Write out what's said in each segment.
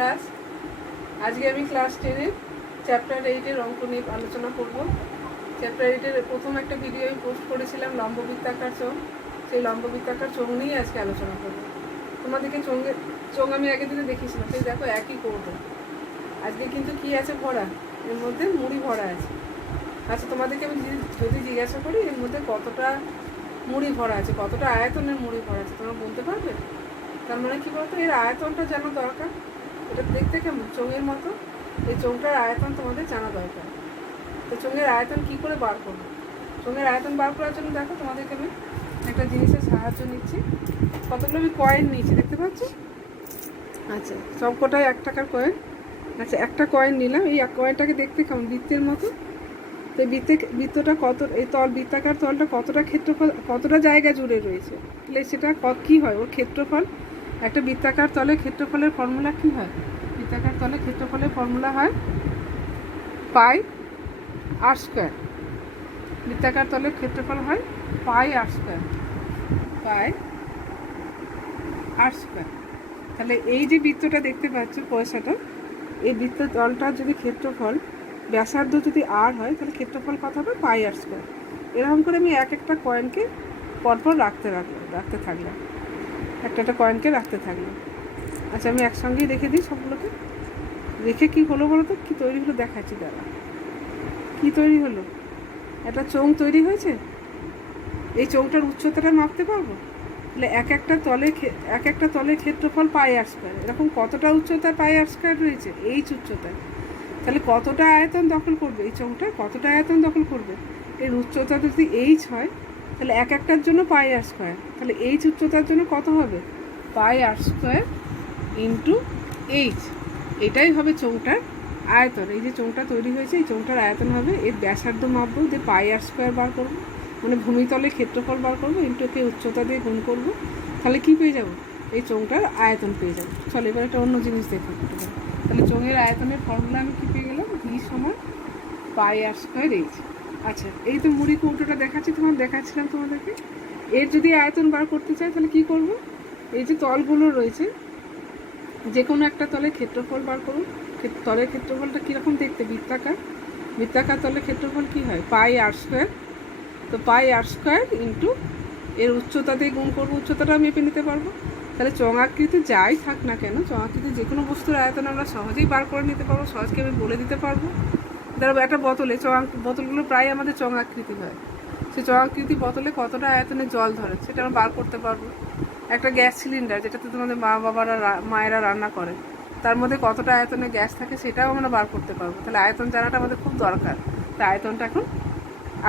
Class. আজকে আমি class 10-এর chapter 8-এর অঙ্ক নিয়ে আলোচনা করব। চ্যাপ্টার 8-এর প্রথম একটা ভিডিও আমি পোস্ট করেছিলাম লম্ববৃত্তাকার চোঙ, সেই লম্ববৃত্তাকার চোঙ নিয়ে আজকে আলোচনা করব। তোমাদেরকে চোঙ আমি আগের দিনে দেখিয়েছিলাম, সেই দেখো একই করবো। আজকে কিন্তু কি আছে ভরা, এর মধ্যে মুড়ি ভরা আছে। আচ্ছা, তোমাদেরকে আমি যদি জিজ্ঞাসা করি এর মধ্যে কতটা মুড়ি ভরা আছে, কতটা আয়তনের মুড়ি ভরা আছে, তোমরা বলতে পারবে? তার মানে কী বলতো, এর আয়তনটা জানা দরকার। এটা দেখতে কেমন চোঙের মতো, এই চোঙটার আয়তন তোমাদের জানা দরকার। তো চোঙের আয়তন কী করে বার করবো? চোঙের আয়তন বার করার জন্য দেখো তোমাদেরকে আমি একটা জিনিসের সাহায্য নিচ্ছি। কতগুলো আমি কয়েন নিয়েছি, দেখতে পাচ্ছ? আচ্ছা, সবকটাই 1 টাকার কয়েন। আচ্ছা, একটা কয়েন নিলাম, এই কয়েনটাকে দেখতে কেমন বৃত্তের মতো। তো বৃত্তটা এই বৃত্তাকার তলটা কতটা ক্ষেত্রফল, কতটা জায়গা জুড়ে রয়েছে, তাহলে সেটা কী হয় ওর ক্ষেত্রফল। একটা বৃত্তাকার তলে ক্ষেত্রফলের ফর্মুলা কী হয়? বৃত্তাকার তলে ক্ষেত্রফলের ফর্মুলা হয় পাই আর স্কোয়ার। বৃত্তাকার তলের ক্ষেত্রফল হয় পাই আর স্কোয়ার, পাই আর স্কোয়ার। তাহলে এই যে বৃত্তটা দেখতে পাচ্ছ পয়সাটা, এই বৃত্ত তলটার যদি ক্ষেত্রফল ব্যাসার্ধ যদি আর হয়, তাহলে ক্ষেত্রফল কত হবে? পাই আর স্কোয়ার। এরকম করে আমি একটা কয়েনকে পরপর রাখতে থাকলাম, একটা কয়েনকে রাখতে থাকলাম। আচ্ছা, আমি একসঙ্গেই রেখে দিই সবগুলোকে। রেখে কী হলো বলো তো, কী তৈরি হলো দেখাচ্ছি দাঁড়া। কী তৈরি হলো? একটা চোঙ তৈরি হয়েছে। এই চোঙটার উচ্চতাটা মাপতে পারবো। তাহলে এক একটা তলের ক্ষেত্রফল পাই আর স্কোয়ার। এরকম কতটা উচ্চতার পাই আর স্কোয়ার রয়েছে? এইচ উচ্চতায়। তাহলে কতটা আয়তন দখল করবে এই চোঙটা? কতটা আয়তন দখল করবে? এর উচ্চতা যদি এইচ হয়, তাহলে একটার জন্য পাই আর স্কোয়ার। তাহলে এইচ উচ্চতার জন্য কত হবে? পাই আর স্কোয়ার ইন্টু এইচ। এটাই হবে চোঙটার আয়তন। এই যে চোঙটা তৈরি হয়েছে, এই চোঙটার আয়তন হবে। এর ব্যাসার্ধ মাপবো, যে পাই আর স্কোয়ার বার করবো, মানে ভূমিতলে ক্ষেত্রফল বার করবো, ইন্টু কে উচ্চতা দিয়ে গুণ করবো। তাহলে কি পেয়ে যাবো? এই চোঙটার আয়তন পেয়ে যাবো। চলো এবার একটা অন্য জিনিস দেখো। তাহলে চোঙের আয়তনের ফর্মুলা আমি কী পেয়ে গেলাম? ভি সমান পাই আর স্কোয়ার এইচ। আচ্ছা, এই তো মুড়ি কৌটোটা দেখাচ্ছিলাম তোমাদেরকে। এর যদি আয়তন বার করতে চাই তাহলে কি করব? এই যে তলগুলো রয়েছে, যে কোনো একটা তলের ক্ষেত্রফল বার করুন। তলের ক্ষেত্রফলটা কীরকম দেখতে? বৃত্তাকার তলের ক্ষেত্রফল কী হয়? পাই আর স্কোয়ার। তো পাই আর স্কোয়ার ইন্টু এর উচ্চতা দিয়ে গুণ করবো, উচ্চতাটা মেপে নিতে পারবো। তাহলে চঙাকৃতি যাই থাক না কেন, চঙাকৃতি যে কোনো বস্তুর আয়তন আমরা সহজেই বার করে নিতে পারবো, সহজকে আমি বলে দিতে পারবো। ধরো একটা বোতলগুলো প্রায় আমাদের চঙাকৃতি হয়। সেই চঙাকৃতি বোতলে কতটা আয়তনে জল ধরে সেটা আমরা বার করতে পারবো। একটা গ্যাস সিলিন্ডার, যেটাতে তোমাদের মায়েরা রান্না করে, তার মধ্যে কতটা আয়তনে গ্যাস থাকে সেটাও আমরা বার করতে পারবো। তাহলে আয়তন জানাটা আমাদের খুব দরকার। তাই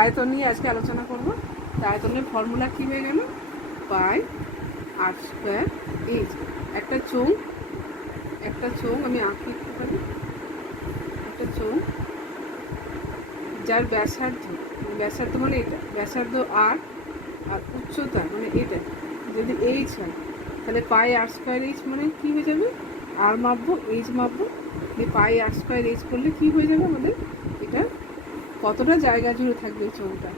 আয়তন নিয়ে আজকে আলোচনা করবো। তাই আয়তনের ফর্মুলা কী হয়ে গেল? পাই আর স্কোয়ার এইচ। একটা চোঙ আমি আঁকি একটুখানি। একটা চোঙ যার ব্যাসার্ধ মানে এটা, ব্যাসার্ধ আর উচ্চতা মানে এটা যদি এইচ হয়, তাহলে পাই আর স্কোয়ার এইচ মানে কী হয়ে যাবে? আর মাপবো, এইচ মাপবো, এই পাই আর স্কোয়ার এইচ করলে কী হয়ে যাবে আমাদের? এটা কতটা জায়গা জুড়ে থাকবে এই চোঙটা,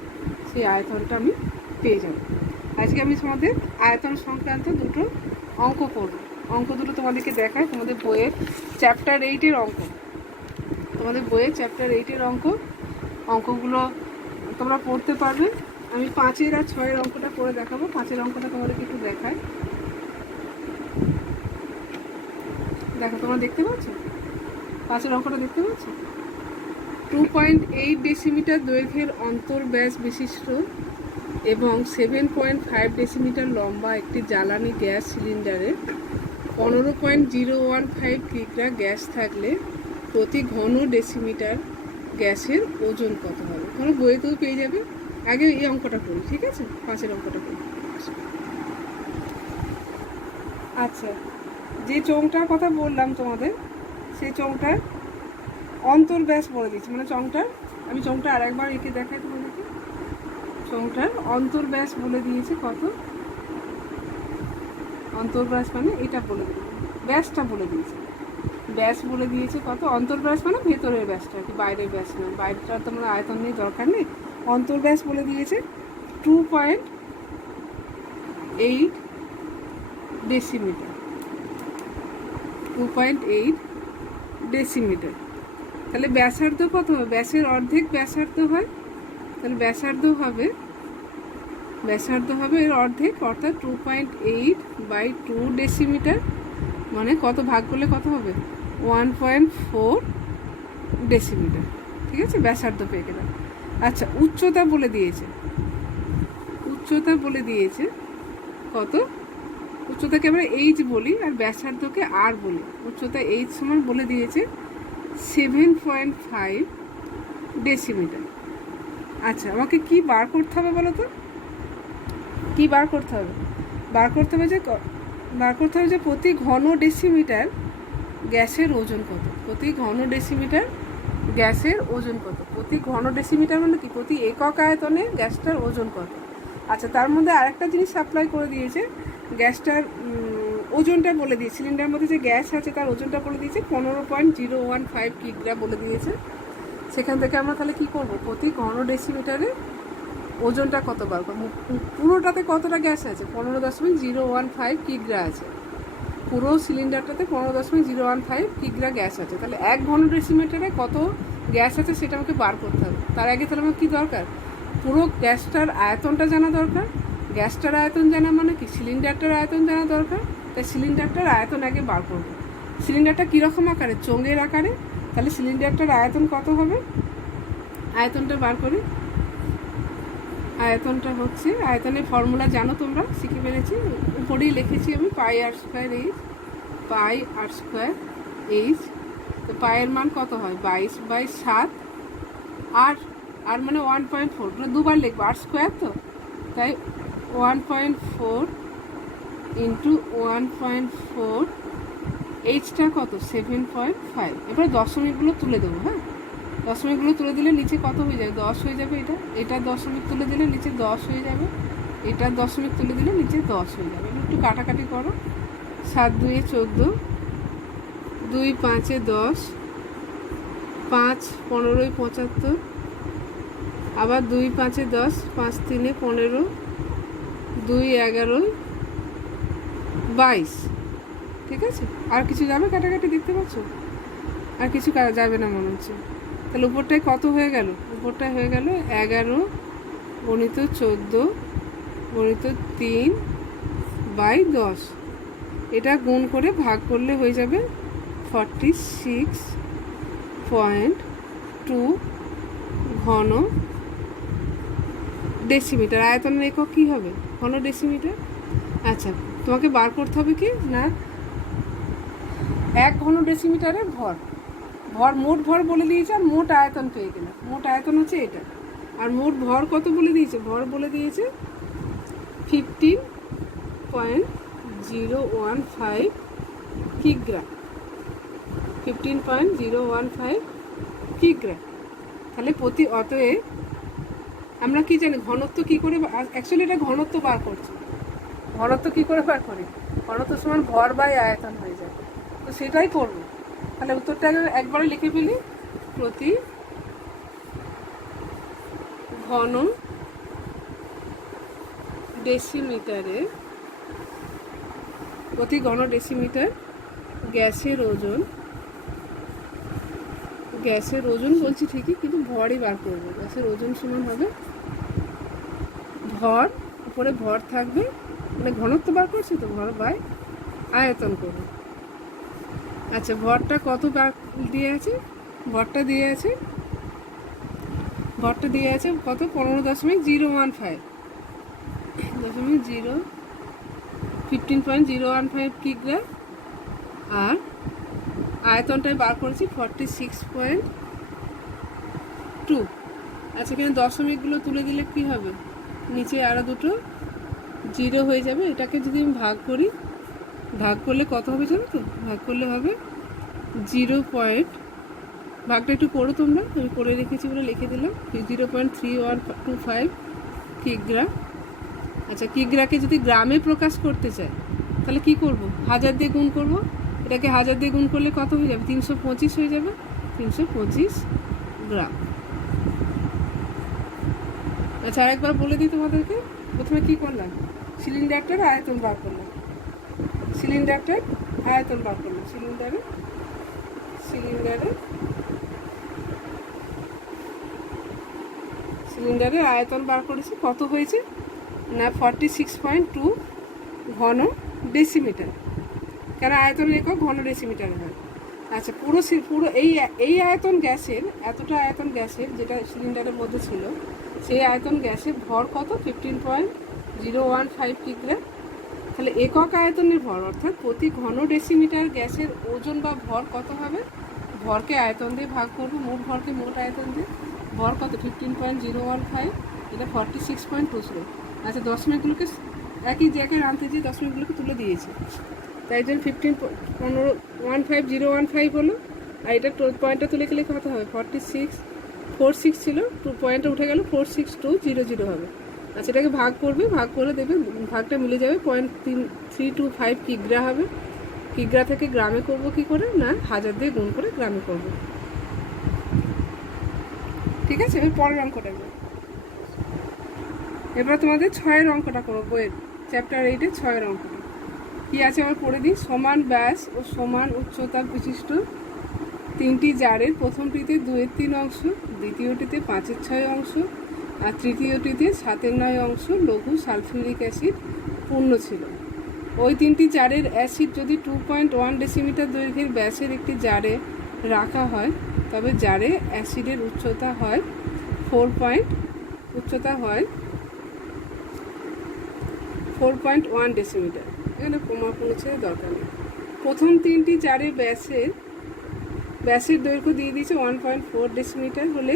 সেই আয়তনটা আমি পেয়ে যাব। আজকে আমি তোমাদের আয়তন সংক্রান্ত দুটো অঙ্ক করব। অঙ্ক দুটো তোমাদেরকে দেখায়, তোমাদের বইয়ের চ্যাপ্টার 8-এর অঙ্ক। অঙ্কগুলো তোমরা পড়তে পারবে। আমি 5 আর 6 অঙ্কটা করে দেখাবো। 5 অঙ্কটা তোমাদেরকে একটু দেখায়। দেখো, তোমরা দেখতে পাচ্ছ 5 অঙ্কটা? দেখতে পাচ্ছ? 2.8 ডেসিমিটার দৈর্ঘ্যের অন্তর্ব্যাস বিশিষ্ট এবং 7.5 ডেসিমিটার লম্বা একটি জ্বালানি গ্যাস সিলিন্ডারে 15.015 কিগ্রা গ্যাস থাকলে প্রতি ঘন ডেসিমিটার গ্যাসের ওজন কত হবে? তোমরা বইতেও পেয়ে যাবে। আগে এই অঙ্কটা করি, ঠিক আছে? 5 অঙ্কটা করি। আচ্ছা, যে চোঙটার কথা বললাম তোমাদের, সেই চোঙটার অন্তর্ব্যাস বলে দিচ্ছি। মানে আমি চোঙটা আর একবার এঁকে দেখাই তোমাদেরকে। চোঙটার অন্তর্ব্যাস বলে দিয়েছে কত? অন্তর্ব্যাস মানে এটা বলে দিয়েছে, ব্যাসটা বলে দিয়েছে কত? অন্তর্ব্যাস মানে ভেতরের ব্যাসটা, আর কি, বাইরের ব্যাস নয়। বাইরেটা তোমরা আয়তন নিয়ে দরকার নেই। অন্তর্ব্যাস বলে দিয়েছে 2.8 ডেসিমিটার। 2.8 ডেসিমিটার। তাহলে ব্যাসার্ধ কত হবে? ব্যাসের অর্ধেক ব্যাসার্ধ হয়, তাহলে ব্যাসার্ধ হবে এর অর্ধেক, অর্থাৎ 2.8/2 ডেসিমিটার, মানে কত ভাগ করলে কত হবে? 1.4 ডেসিমিটার। ঠিক আছে, ব্যাসার্ধ পেয়ে গেলাম। আচ্ছা, উচ্চতা বলে দিয়েছে কত? উচ্চতাকে আমরা এইচ বলি আর ব্যাসার্ধকে আর বলি। উচ্চতা এইচ সমান বলে দিয়েছে 7.5 ডেসিমিটার। আচ্ছা, আমাকে কি বার করতে হবে বলো তো? কি বার করতে হবে? বার করতে হবে যে প্রতি ঘন ডেসিমিটার গ্যাসের ওজন কত। প্রতি ঘন ডেসিমিটার গ্যাসের ওজন কত? প্রতি ঘন ডেসিমিটার মানে কি? প্রতি একক আয়তনে গ্যাসটার ওজন কত। আচ্ছা, তার মধ্যে আরেকটা জিনিস সাপ্লাই করে দিয়েছে, গ্যাসটার ওজনটা বলে দিয়েছে। সিলিন্ডারের মধ্যে যে গ্যাস আছে তার ওজনটা বলে দিয়েছে 15.015 কিগ্রা বলে দিয়েছে। সেখান থেকে আমরা তাহলে কি করব? প্রতি ঘন ডেসিমিটারে ওজনটা কত বার করবো? পুরোটাতে কতটা গ্যাস আছে? 15.015 কিগ্রা আছে। পুরো সিলিন্ডারটাতে 15.015 কিগ্রা গ্যাস আছে। তাহলে 1 ঘন ডেসিমিটারে কত গ্যাস আছে সেটা আমাকে বার করতে হবে। তার আগে তাহলে আমার কী দরকার? পুরো গ্যাসটার আয়তনটা জানা দরকার। গ্যাসটার আয়তন জানা মানে কি? সিলিন্ডারটার আয়তন জানা দরকার। তাই সিলিন্ডারটার আয়তন আগে বার করবো। সিলিন্ডারটা কীরকম আকারে? চোঙের আকারে। তাহলে সিলিন্ডারটার আয়তন কত হবে? আয়তনটা বার করি। আয়তনটা হচ্ছে, আয়তনের ফর্মুলা জানো তোমরা, শিখে ফেলেছি, উপরেই লিখেছি আমি, πr²H। তো পায়ের মান কত হয়? 22/7। আর মানে 1.4, মানে দুবার লিখবো, r² তো, তাই 1.4 ইন্টু 1.4, এইচটা কত? 7.5। এবার দশমিকগুলো তুলে দেবো। হ্যাঁ, দশমিকগুলো তুলে দিলে নিচে কত হয়ে যাবে? 10 হয়ে যাবে। এটা দশমিক তুলে দিলে নিচে 10 হয়ে যাবে। এটার দশমিক তুলে দিলে নিচে 10 হয়ে যাবে। একটু কাটাকাটি করো। 7 2 14, 2 5 10, 5 15 75, আবার 2 5 10, 5 3 15, 2 11 22। ঠিক আছে, আর কিছু যাবে কাটাকাটি? দেখতে পাচ্ছ আর কিছু যাবে না মনে হচ্ছে। তাহলে উপরটায় কত হয়ে গেল? উপরটায় হয়ে গেল 11 গণিত 14 গণিত 3/10। এটা গুণ করে ভাগ করলে হয়ে যাবে 46.2 ঘন ডেসিমিটার। আয়তনের একক কী হবে? ঘন ডেসিমিটার। আচ্ছা, তোমাকে বার করতে হবে কি না, 1 ঘন ডেসিমিটারের মোট ভর বলে দিয়েছে, আর মোট আয়তন পেয়ে গেলাম। মোট আয়তন হচ্ছে এটা, আর মোট ভর কত বলে দিয়েছে? ভর বলে দিয়েছে 15.015 কিগ্রা। 15.015 কিগ্রা। তাহলে অতএব আমরা কি জানি ঘনত্ব কি করে? অ্যাকচুয়ালি এটা ঘনত্ব বার করছি। ঘনত্ব কি করে বার করি? ঘনত্ব সমান ভর বাই আয়তন হয়ে যায়। তো সেটাই করবো। তাহলে উত্তরটা একবারে লিখে ফেলি। প্রতি ঘন ডেসিমিটারে, প্রতি ঘন ডেসিমিটার গ্যাসের ওজন বলছি ঠিকই, কিন্তু ভরই বার করবো। গ্যাসের ওজন সমান হবে ভর, উপরে ভর থাকবে, মানে ঘনত্ব বার করছি তো, ভর বাই আয়তন করবো। আচ্ছা, ভরটা কত দিয়ে আছে? ভরটা দিয়ে আছে কত? 15.015 15.015 কিগ্রা। আর আয়তনটায় বার করেছি 46.2। আচ্ছা, এখানে দশমিকগুলো তুলে দিলে কি হবে? নিচে আরও দুটো 0 হয়ে যাবে। এটাকে যদি আমি ভাগ করি, ভাগ করলে কত হবে জানো তো? ভাগ করলে হবে 0. ভাগটা একটু করো তোমরা, আমি করে রেখেছি বলে লিখে দিলাম, 0.3125 কিগ্রা। আচ্ছা, কিগ্রাকে যদি গ্রামে প্রকাশ করতে চাই তাহলে কি করব? 1000 দিয়ে গুণ করব। এটাকে 1000 দিয়ে গুণ করলে কত হয়ে যাবে? 325 হয়ে যাবে। 325 গ্রাম। আচ্ছা, আরেকবার বলে দিই তোমাদেরকে। প্রথমে কি করলাম? সিলিন্ডারটার আয়তন বার করলাম। সিলিন্ডারটার আয়তন বার করলাম সিলিন্ডারের আয়তন বার করেছি। কত হয়েছে না 46.2 ঘন ডেসিমিটার। কেন আয়তনের একক ঘন ডেসিমিটারে হয়। আচ্ছা পুরো এই আয়তন গ্যাসের, এতটা আয়তন গ্যাসের যেটা সিলিন্ডারের মধ্যে ছিল, সেই আয়তন গ্যাসের ভর কত 15.015 কিগ্রা। তাহলে একক আয়তনের ভর অর্থাৎ প্রতি ঘন ডেসিমিটার গ্যাসের ওজন বা ভর কত হবে, ভরকে আয়তন দিয়ে ভাগ করবো, মোট ভরকে মোট আয়তন দিয়ে। ভর কত 15.015, এটা 46.2 ছিল। আচ্ছা দশমিকগুলোকে একই জায়গায় আনতে যেয়ে দশমিকগুলোকে তুলে দিয়েছি, তাই জন্য 15.15015 হলো। আর এটা পয়েন্টটা তুলে গেলে কত হবে 46 ছিল, 2 পয়েন্টটা উঠে গেল 46200 হবে। আচ্ছা এটাকে ভাগ করবে, ভাগ করে দেবে, ভাগটা মিলে যাবে 0.325 কিগ্রা হবে। কিগ্রা থেকে গ্রামে করব কি করে না 1000 দিয়ে গুণ করে গ্রামে করব। ঠিক আছে, এবার পরের অঙ্কটা এবার তোমাদের 6-এর অঙ্কটা করবো, বইয়ের চ্যাপ্টার 8-এর 6-এর অঙ্কটা কি আছে আমার পড়ে দিই। সমান ব্যাস ও সমান উচ্চতার বিশিষ্ট তিনটি জারের প্রথমটিতে 2/3 অংশ, দ্বিতীয়টিতে 5/6 অংশ আর তৃতীয়টিতে 7/9 অংশ লঘু সালফিউরিক অ্যাসিড পূর্ণ ছিল। ওই তিনটি জারের অ্যাসিড যদি 2.1 ডেসিমিটার দৈর্ঘ্যের ব্যাসের একটি জারে রাখা হয়, তবে জারে অ্যাসিডের উচ্চতা হয় 4.1 ডেসিমিটার। এখানে কোনো ছেড়ে দরকার নেই। প্রথম তিনটি জারে ব্যাসের দৈর্ঘ্য দিয়ে দিয়েছে 1.4 ডেসিমিটার হলে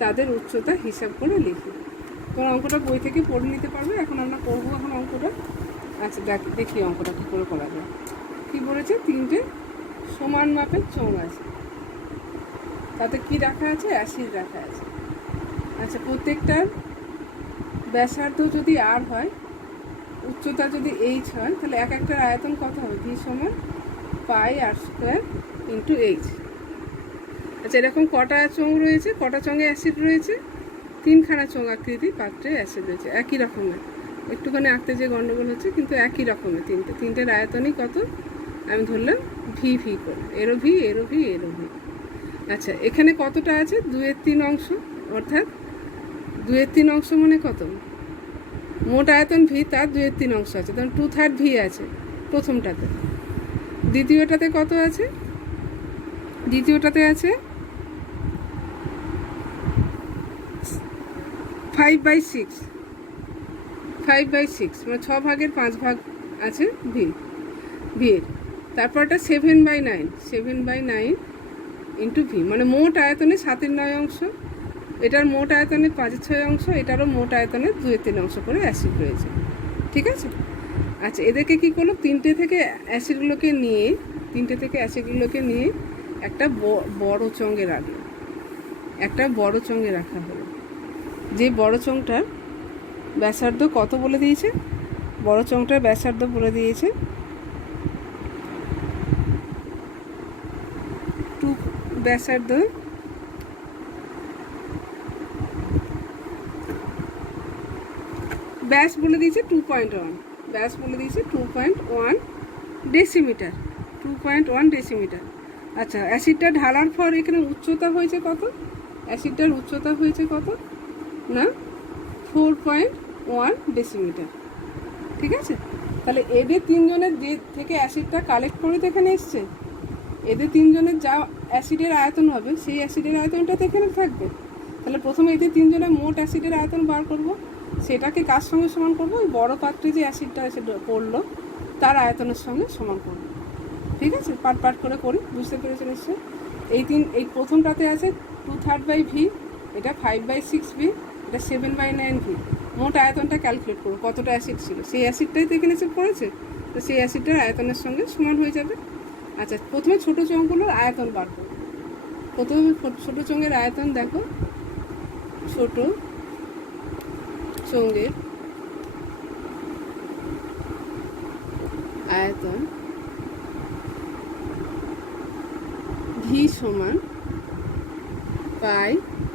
তাদের উচ্চতা হিসাব করে লিখি। তোমরা অঙ্কটা বই থেকে পড়ে নিতে পারবে। এখন আমরা করবো এখন অঙ্কটা। আচ্ছা দেখি অঙ্কটা কী করে করা যায়। কী বলেছে, তিনটে সমান মাপের চোঙ আছে, তাতে কি রাখা আছে, অ্যাসিড রাখা আছে। আচ্ছা প্রত্যেকটার ব্যাসার্ধ যদি আর হয়, উচ্চতা যদি এইচ হয়, তাহলে এক একটার আয়তন কত হবে, ভি সমান পাই আর স্কোয়ার ইন্টু এইচ। আচ্ছা এরকম কটা চোঙ রয়েছে, কটা চোঙে অ্যাসিড রয়েছে, 3খানা চোঙ আকৃতি পাত্রে অ্যাসিড রয়েছে। একই রকমের, একটুখানি আঁকতে যে গণ্ডগোল হচ্ছে, কিন্তু একই রকমের তিনটের আয়তনই কত আমি ধরলাম ভি ভি করে, এরও ভি এরও ভি এরও ভি। আচ্ছা এখানে কতটা আছে 2/3 অংশ, অর্থাৎ 2/3 অংশ মানে কত, মোট আয়তন ভি তার 2/3 অংশ আছে, তখন 2/3 ভি আছে প্রথমটাতে। দ্বিতীয়টাতে কত আছে, দ্বিতীয়টাতে আছে 5/6, মানে 6 ভাগের 5 ভাগ আছে ভির। তারপরটা 7/9 ইন্টু ভি, মানে মোট আয়তনে 7/9 অংশ, এটার মোট আয়তনে 5/6 অংশ, এটারও মোট আয়তনে 2/3 অংশ করে অ্যাসিড রয়েছে। ঠিক আছে। আচ্ছা এদেরকে কী করলো, তিনটে থেকে অ্যাসিডগুলোকে নিয়ে একটা বড় চোঙে রাখা হলো। যে বড় চোঙটার ব্যাসার্ধ কত বলে দিয়েছে, বড় চোঙটার ব্যাসার্ধ বলে দিয়েছে 2, ব্যাসার্ধ ব্যাস বলে দিয়েছে 2.1, ব্যাস বলে দিয়েছে 2.1 ডেসিমিটার, 2.1 ডেসিমিটার। আচ্ছা অ্যাসিডটা ঢালার পর এখানে উচ্চতা হয়েছে কত, অ্যাসিডটার উচ্চতা হয়েছে কত না 4.1 ডেসিমিটার। ঠিক আছে। তাহলে এদের তিনজনের যে থেকে অ্যাসিডটা কালেক্ট করে তো এখানে এসছে, এদের তিনজনের যা অ্যাসিডের আয়তন হবে সেই অ্যাসিডের আয়তনটা তো এখানে থাকবে। তাহলে প্রথমে এদের তিনজনের মোট অ্যাসিডের আয়তন বার করব, সেটাকে কার সঙ্গে সমান করব, ওই বড় পাত্রে যে অ্যাসিডটা এসে পড়লো তার আয়তনের সঙ্গে সমান করব। ঠিক আছে, পার্ট করে করি, বুঝতে পেরেছেন নিশ্চয়ই। এই প্রথমটাতে আছে 2/3 ভি, এটা 5/6 ভি, এটা 7/9 ভি। মোট আয়তনটা ক্যালকুলেট করবো কতটা অ্যাসিড ছিল, সেই অ্যাসিডটাই তো এখানে এসে পড়েছে, তো সেই অ্যাসিডটার আয়তনের সঙ্গে সমান হয়ে যাবে। আচ্ছা প্রথমে ছোটো চোঙগুলোর আয়তন বার করবো। প্রথমে ছোটো চোঙের আয়তন দেখো, ছোটো চোঙের আয়তন ভি সমান পাই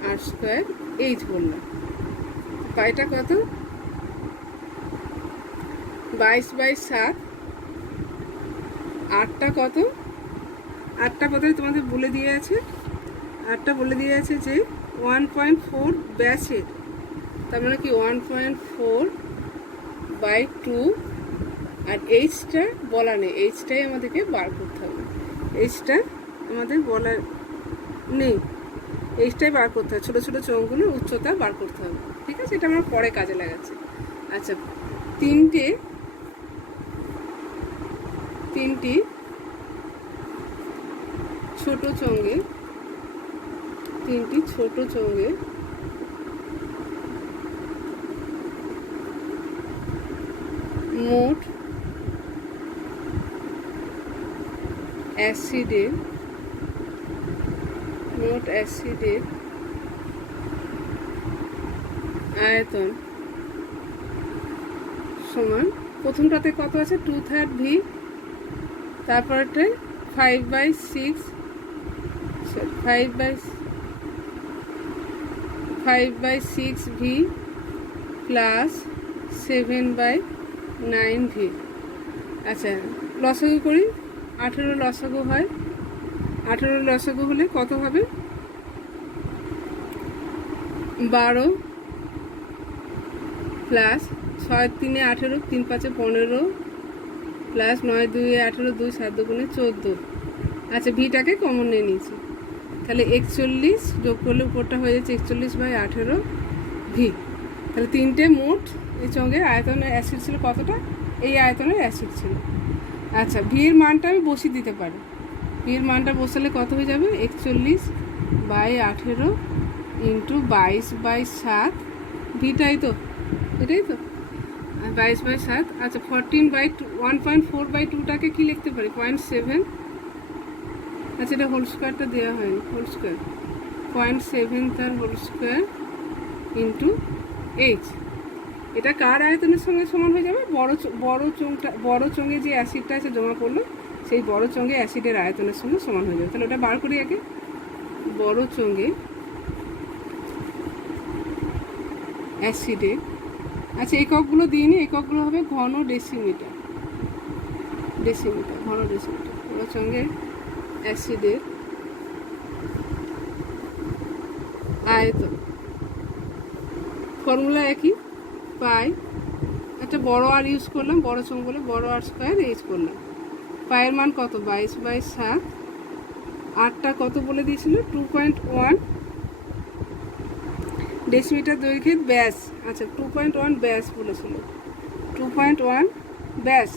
আর স্কোয়ার এইচ বললাম। পাইটা কত 22/7 আটটা কত, আটটা কথাই তোমাদের বলে দিয়ে আছে, আটটা বলে দিয়ে আছে যে 1.4 ব্যাসের, তার মানে কি 1.4/2, আর এইচটা বলা নেই, এইচটাই আমাদেরকে বার করতে হবে, এইচটা আমাদের বলা নেই, এইচটাই বার করতে হবে, ছোটো ছোটো চোঙগুলোর উচ্চতা বার করতে হবে, ঠিক আছে, এটা আমরা পরে কাজে লাগাচ্ছি। আচ্ছা, তিনটি ছোট চোঙে, মোট অ্যাসিডের আয়তন সমান, প্রথমটাতে কত আছে 2/3 ভি, তারপরটা 5/6 ভি প্লাস 7/9 ভি। আচ্ছা, লসাগু করি, 18 লসাগু হয়, 18 লসাগু হলে কত হবে, 12 প্লাস 6 3 18, 3 5 15 প্লাস 9 2 18, 2 7 2 14। আচ্ছা, ভিটাকে কমন নিয়ে নিয়েছি, তাহলে 41 যোগ করলে উপরটা হয়ে যাচ্ছে 41/18 ভি। তাহলে তিনটে মোট এই চোঙের আয়তনের অ্যাসিড ছিল কতটা, এই আয়তনের অ্যাসিড ছিল। আচ্ছা, ভি এর মানটা আমি বসিয়ে দিতে পারি, ভি এর মানটা বসালে কত হয়ে যাবে 41/18 ইন্টু 22/7, ভিটাই তো, এটাই তো, 22/7। আচ্ছা, 1.4/2টাকে কি লিখতে পারি 0.7, আচ্ছা এটা হোল স্কোয়ারটা দেওয়া হয়নি, হোল স্কোয়ার 0.7 তার হোল স্কোয়ার ইন্টু এইচ, এটা কার আয়তনের সঙ্গে সমান হয়ে যাবে, বড় চোঙে যে অ্যাসিডটা আছে জমা পড়লো, সেই বড় চোঙে অ্যাসিডের আয়তনের সঙ্গে সমান হয়ে যাবে। তাহলে ওটা বার করি আগে, বড় চোঙে অ্যাসিডের, আচ্ছা এককগুলো দিয়ে নিই, এককগুলো হবে ঘন ডেসিমিটার, ঘন ডেসিমিটার, বড় চোঙে অ্যাসিডের আয়তন, ফর্মুলা একই, পাই, একটা বড় আর ইউজ করলাম, বড় চোঙ বলে বড় আর স্কোয়ার ইউজ করলাম, পায়ের মান কত 22/7, আটটা কত বলে দিয়েছিল 2.1 ডেসিমিটার দৈর্ঘ্যের ব্যাস, আচ্ছা 2.1 ব্যাস বলেছিল, 2.1 ব্যাস,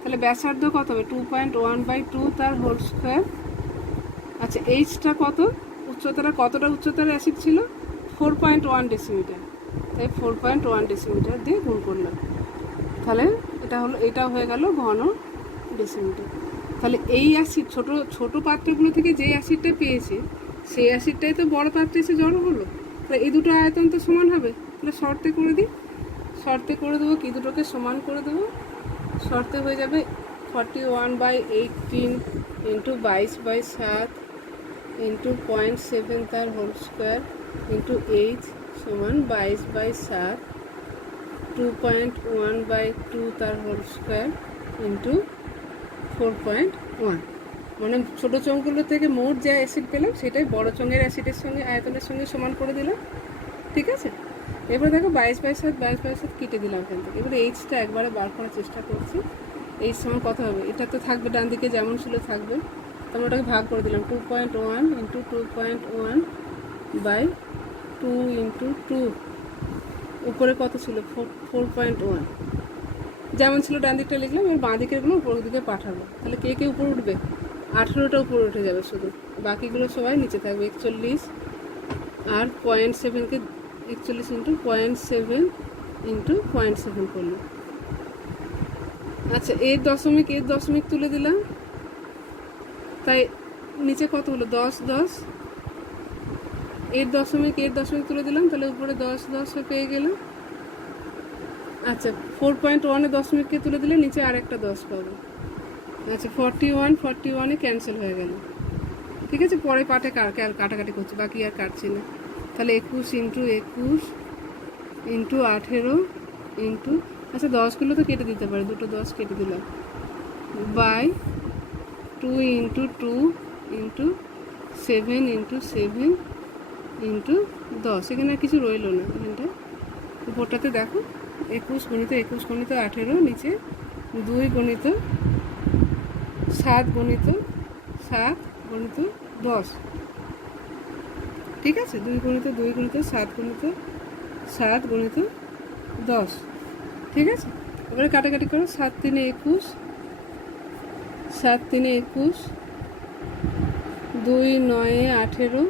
তাহলে ব্যাসার্ধ কত হবে 2.1/2 তার হোল স্কোয়ার। আচ্ছা, এইচটা কত, উচ্চতাটা কতটা উচ্চতার অ্যাসিড ছিল 4.1 ডেসিমিটার, তাই 4.1 ডেসিমিটার দিয়ে গুণ করলাম, তাহলে এটা হয়ে গেল ঘন ডেসিমিটার। তাহলে এই অ্যাসিড ছোট পাত্রগুলো থেকে যে অ্যাসিডটা পেয়েছে, সেই অ্যাসিডটাই তো বড় পাত্রে এসে জড়ো হলো, তাহলে এই দুটো আয়তন তো সমান হবে, তাহলে শর্তে করে দিই, শর্তে করে দেবো কি, দুটোকে সমান করে দেবো, শর্তে হয়ে যাবে 41/18 ইন্টু 22/7 ইন্টু 0.7 তার হোল স্কোয়ার ইন্টু এইচ সমান 22/7, 2.1/2 তার হোল স্কোয়ার ইন্টু 4.1, মানে ছোটো চোঙগুলো থেকে মোট যে অ্যাসিড পেলাম সেটাই বড় চোঙের অ্যাসিডের সঙ্গে আয়তনের সঙ্গে সমান করে দিলাম, ঠিক আছে। এবার দেখো 22/7 কেটে দিলাম এখান থেকে, এবারে এইচটা একবারে বার করার চেষ্টা করছি, এইচ সমান কত হবে, এটা তো থাকবে ডান দিকে যেমন ছিল থাকবে, তাহলে ওটাকে ভাগ করে দিলাম 2.1 ইন্টু 2.1/2 ইন্টু 2, উপরে কত ছিল 4.1, যেমন ছিল ডান দিকটা লিখলাম, এবার বাঁ দিকেরগুলো উপরের দিকে পাঠাবো, তাহলে কে উপরে উঠবে, 18টা উপরে উঠে যাবে শুধু, বাকিগুলো সবাই নিচে থাকবে, 41 আর 0.7কে 41 ইন্টু 0.7 ইন্টু 0.7 করলো। আচ্ছা, এর দশমিক তুলে দিলাম, তাই নিচে কত হলো 10 10, এর দশমিক তুলে দিলাম, তাহলে উপরে 10 10 পেয়ে গেলাম। আচ্ছা, 4.1-এ দশমিককে তুলে দিলে নিচে আর একটা 10 পাবো। আচ্ছা, 41 ক্যান্সেল হয়ে গেল, ঠিক আছে, পরে পাটে কাটাকাটি করছি, বাকি আর কাটছি না, তাহলে 21 ইন্টু 21 ইন্টু 18 ইন্টু, আচ্ছা 10গুলো তো কেটে দিতে পারে, দুটো 10 কেটে দিলাম, বাই 2 ইন্টু 7 ইন্টু 7 ইন্টু 10, এখানে আর কিছু রইলো না। এখানটা উপরটাতে দেখো 21 গুণিত 21 গুণিত 18, নিচে 2 গুণিত 7 গুণিত 7 গুণিত 10, ঠিক আছে, 2 গুণিত 2 গুণিত 7 গুণিত 7 গুণিত 10, ঠিক আছে। এবারে কাটাকাটি করো, 7 3 21, 7 3 21, 2 9 18,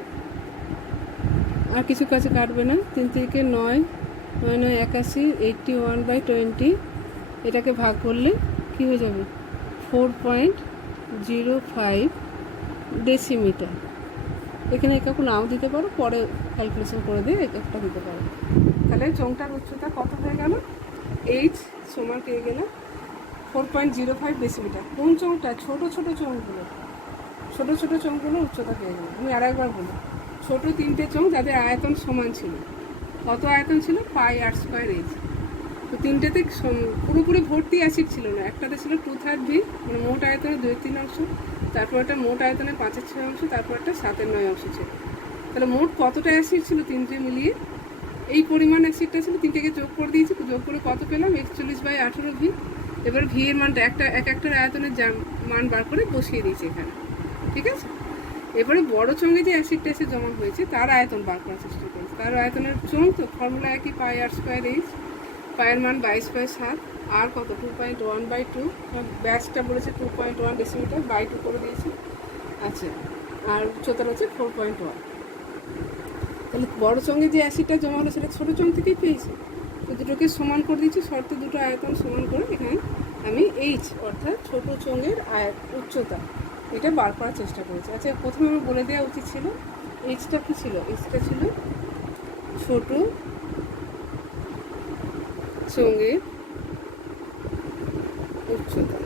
আর কিছু কাছে কাটবে না, 3 3 9, 9 9 81, 81/20, এটাকে ভাগ করলে কি হয়ে যাবে 4.05 ডেসিমিটার। এখানে একাকু নাও দিতে পারো, পরে ক্যালকুলেশন করে দিয়ে একটা দিতে পারো। তাহলে চোঙটার উচ্চতা কত হয়ে গেল, এইচ সমান পেয়ে গেলাম 4.05 ডেসিমিটার। কোন চোঙটা, ছোটো ছোটো চোঙগুলো, ছোটো ছোটো চোঙগুলোর উচ্চতা পেয়ে গেলাম। আমি আরেকবার বলি, ছোটো 3টে চোঙ যাদের আয়তন সমান ছিল, কত আয়তন ছিল, πr²h। তো 3টেতে পুরোপুরি ভর্তি অ্যাসিড ছিল না, একটাতে ছিল 2/3 ভি, মানে মোট আয়তনে 2/3 তারপর একটা মোট আয়তনে 5/6, তারপর একটা 7/9 ছিল। তাহলে মোট কতটা অ্যাসিড ছিল 3টে মিলিয়ে, এই পরিমাণ অ্যাসিডটা ছিল, 3টেকে যোগ করে দিয়েছি, যোগ করে কত পেলাম 41/18 ভি। এবার ভি এর মানটা একটার আয়তনের মান বার করে বসিয়ে দিয়েছি এখানে, ঠিক আছে। এবারে বড় চোঙে যে অ্যাসিডটা এসে জমা হয়েছে তার আয়তন বার করার চেষ্টা করেছি। তার আয়তনের চোঙ তো ফর্মুলা একই, πr²h, পায়ের মান 22/7, আর কত 2.1/2, ব্যাসটা বলেছে 2.1 ডেসিমিটার, বাই 2 করে দিয়েছি, আচ্ছা, আর উচ্চতার হচ্ছে 4.1। তাহলে বড় চোঙে যে অ্যাসিডটা জমা হলো সেটা ছোটো চোঙ থেকেই পেয়েছি, তো দুটোকে সমান করে দিচ্ছি, শর্ত দুটো আয়তন সমান করে এখানে আমি এইচ অর্থাৎ ছোটো চোঙের উচ্চতা এটা বার করার চেষ্টা করেছি। আচ্ছা, প্রথমে আমার বলে দেওয়া উচিত ছিল এইচটা কী ছিল, এইচটা ছিল ছোটো চোঙের উচ্চতা,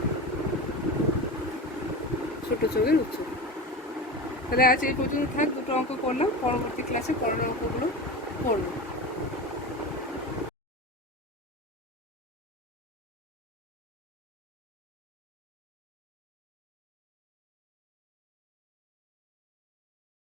ছোটো চোঙের উচ্চতা। তাহলে আজ এই পর্যন্ত থাক, দুটো অঙ্ক করলাম, পরবর্তী ক্লাসে পরের অঙ্কগুলো করবো।